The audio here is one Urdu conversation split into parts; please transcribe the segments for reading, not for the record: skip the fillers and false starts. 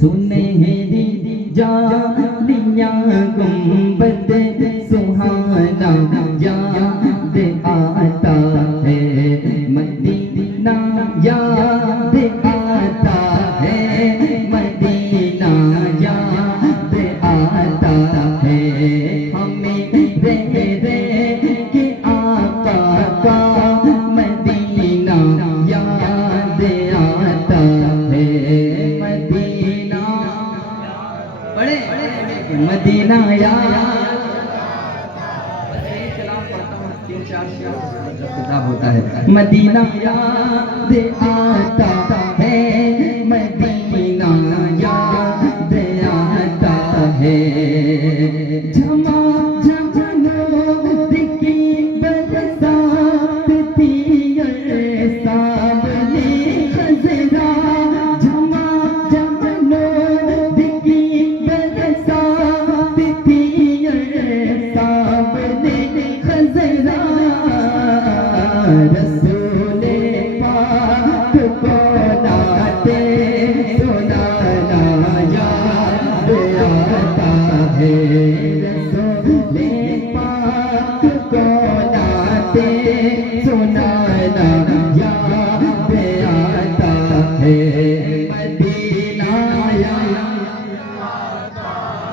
سنہری جالیاں گنبد سہانا یاد آتا ہے مدینہ یاد آتا ہے مدینہ یاد آتا ہے ہمیں رہ کے آقا کا مدینہ یاد آتا ہے مدینہ بڑے مدینہ یاد ہوتا ہے مدینہ یاد آتا ہے مدینہ یاد آتا ہے جھما جھمنوں کی برسات تھی سامنے خزرا جھما جھمنوں کی برسات تھی سامنے خزرا رسول پاک کو ناتے سنانا یاد آتا ہے رسول پاک کو ناتے سنانا یاد آتا ہے مدینہ یاد آتا ہے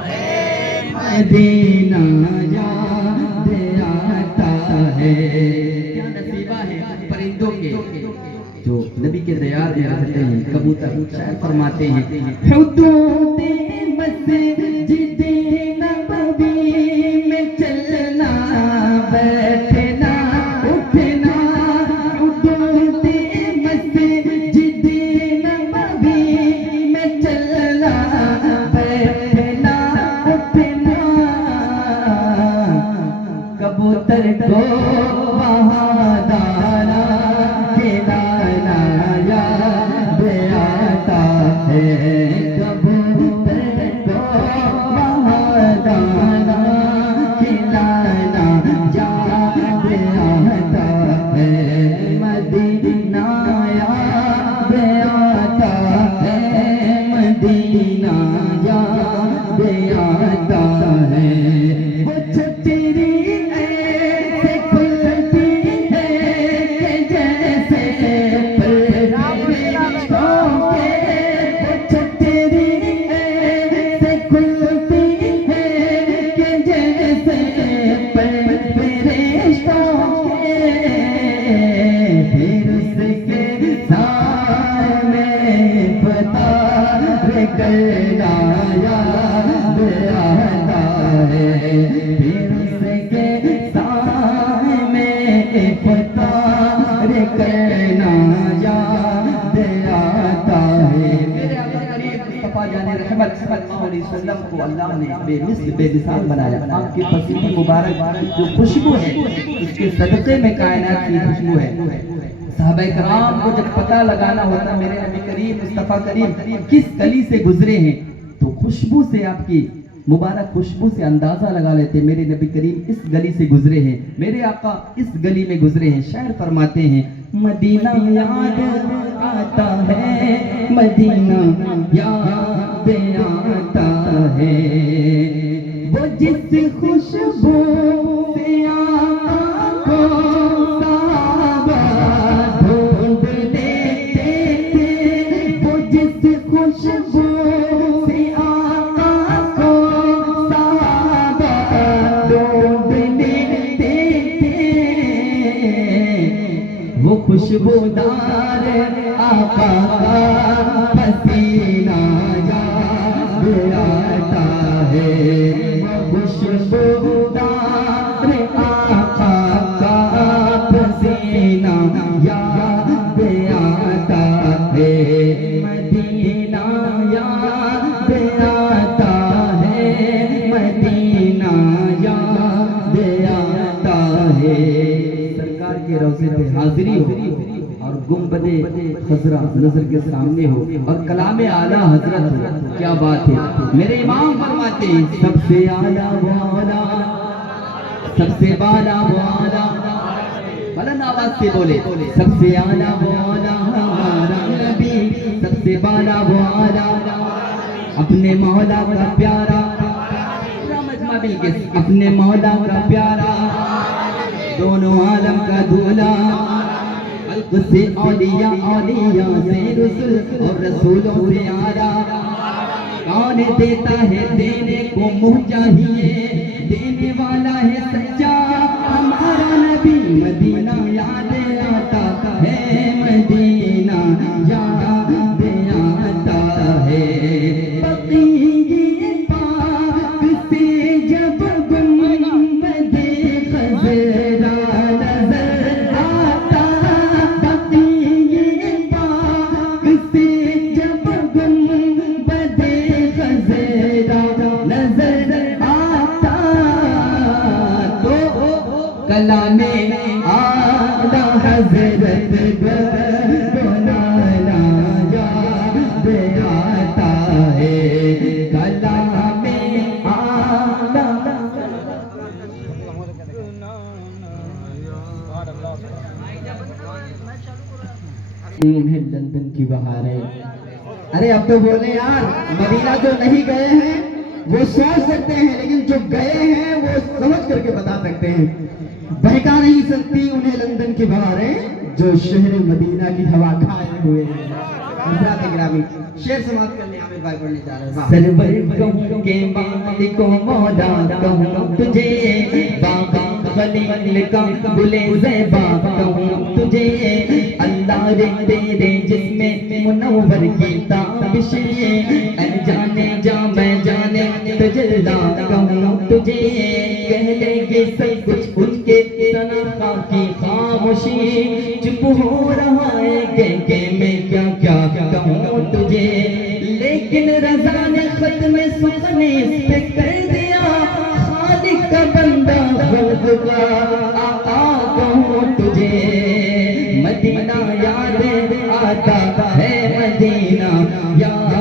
مدینہ یاد آتا ہے پرندوں کے جو نبی کے دیار میں رہتے ہیں کبوتر شاعر فرماتے ہیں حدود مسجد نبوی میں چلنا بیٹھنا اٹھنا حدود مسجد نبوی میں چلنا بیٹھنا اٹھنا کبوتر کو وہادانا کھلانا یاد آتا ہے کبوتر کو وہادانا کھلانا یاد آتا ہے مدینہ یاد آتا ہے مدینہ یاد آتا ہے وہ چھتری کرنا یاد آتا ہے پھر اس کے سائے میں افطار کرنا یاد آتا ہے میرے آقا کریم مصطفیٰ جان رحمت صلی اللہ علیہ وسلم کو اللہ نے بے مثل بے مثال بنایا آپ کے پسینے مبارک جو خوشبو ہے اس کے صدقے میں کائنات کی خوشبو ہے صحابہ کرام کو جب پتہ لگانا ہوتا میرے نبی کریم مصطفیٰ کریم کس گلی سے گزرے ہیں تو خوشبو سے آپ کی مبارک خوشبو سے اندازہ لگا لیتے میرے نبی کریم اس گلی سے گزرے ہیں میرے آقا اس گلی میں گزرے ہیں شاعر فرماتے ہیں مدینہ یاد آتا ہے مدینہ یاد آتا ہے وہ جس خوشبو سے آقا کو خوشبو سے آقا کو صحابہ ڈھونڈ لیتے تھے وہ خوشبودار آقا کا پسینہ یاد آتا ہے وہ خوشبودار آقا کا پسینہ یاد آتا ہے مدینہ یاد آتا ہے مدینہ یاد آتا ہے سرکار کے روضے پہ حاضری ہو اور گنبد خضرا نظر کے سامنے ہو اور کلام اعلیٰ حضرت ہو کیا بات ہے میرے امام فرماتے ہیں سب سے اعلیٰ وہ اعلیٰ سب سے بالا وہ اعلیٰ بلند آواز سے بولے سب سے اعلیٰ وہ اعلیٰ ہمارا نبی سب سے بالا وہ اعلیٰ اپنے مولا کا پیارا اپنے مولا کا پیارا دونوں عالم کا دولا خلق سے اولیاء اولیاء سے رسول اور رسولوں سے آرا کون دیتا ہے دینے کو منہ چاہیے دینے والا ہے سچا ہمارا نبی مدینہ یاد آتا ہے مدینہ یاد آتا ہے بقیہ پاک سے جب گنبد خضرا نظر آتا بقیہ پاک سے جب گنبد خضرا نظر آتا تو کلام اعلیٰ حضرت بنانا یاد آتا ہے کلام اعلیٰ لندن کی بہاریں ارے اب تو بولے یار مدینہ جو نہیں گئے ہیں وہ سوچ سکتے ہیں لیکن جو گئے ہیں وہ سمجھ کر کے بتا سکتے ہیں بہکا نہیں سکتی انہیں لندن کی بہاریں جو شہر مدینہ کی ہوا کھائے ہوئے ہیں حضرات گرامی شعر سماعت کرنے عامر بھائی پڑھنے جا رہے ہیں سرور کہوں کے مالک و مولا کہوں تجھے بابا خلیل کا گل زیبا کہوں تجھے اللہ رے تیرے جسم منور کی تابشیں اے جانے جا میں جانے تجلا کہوں تجھے کہہ لے گے سب کچھ ان کے تنخواہ کی خاموشی چپ ہو رہا ہے کہ میں کیا کیا کہوں تجھے لیکن رضا نے ختم سخن اس پہ کر دیا خالق کا بندہ خود کا آقا کہوں تجھے مدینہ یاد آتا ہے مدینہ یاد